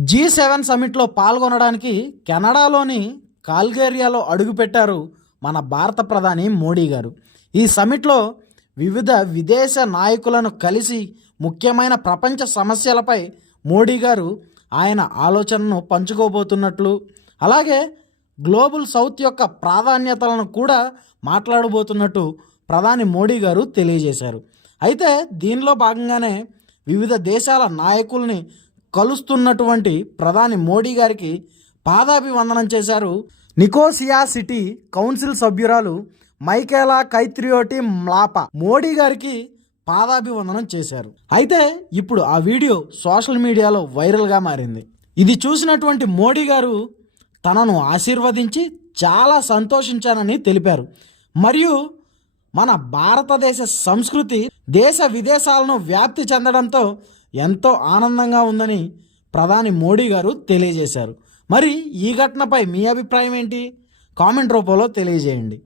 G7 సమిట్లో పాల్గొనడానికి కెనడాలోని కాల్గేరియాలో అడుగుపెట్టారు మన భారత ప్రధాని మోడీ గారు. ఈ సమిట్లో వివిధ విదేశ నాయకులను కలిసి ముఖ్యమైన ప్రపంచ సమస్యలపై మోడీ గారు ఆయన ఆలోచనను పంచుకోబోతున్నట్లు, అలాగే గ్లోబల్ సౌత్ యొక్క ప్రాధాన్యతలను కూడా మాట్లాడబోతున్నట్టు ప్రధాని మోడీ గారు తెలియజేశారు. అయితే దీనిలో భాగంగానే వివిధ దేశాల నాయకుల్ని కలుస్తున్నటువంటి ప్రధాని మోడీ గారికి పాదాభివందనం చేశారు నికోసియా సిటీ కౌన్సిల్ సభ్యురాలు మైకేలా కైత్రియోటి మ్లాపా. మోడీ గారికి పాదాభివందనం చేశారు. అయితే ఇప్పుడు ఆ వీడియో సోషల్ మీడియాలో వైరల్గా మారింది. ఇది చూసినటువంటి మోడీ గారు తనను ఆశీర్వదించి చాలా సంతోషించానని తెలిపారు. మరియు మన భారతదేశ సంస్కృతి దేశ విదేశాలను వ్యాప్తి చెందడంతో ఎంతో ఆనందంగా ఉందని ప్రధాని మోడీ గారు తెలియజేశారు. మరి ఈ ఘటనపై మీ అభిప్రాయం ఏంటి? కామెంట్ రూపంలో తెలియజేయండి.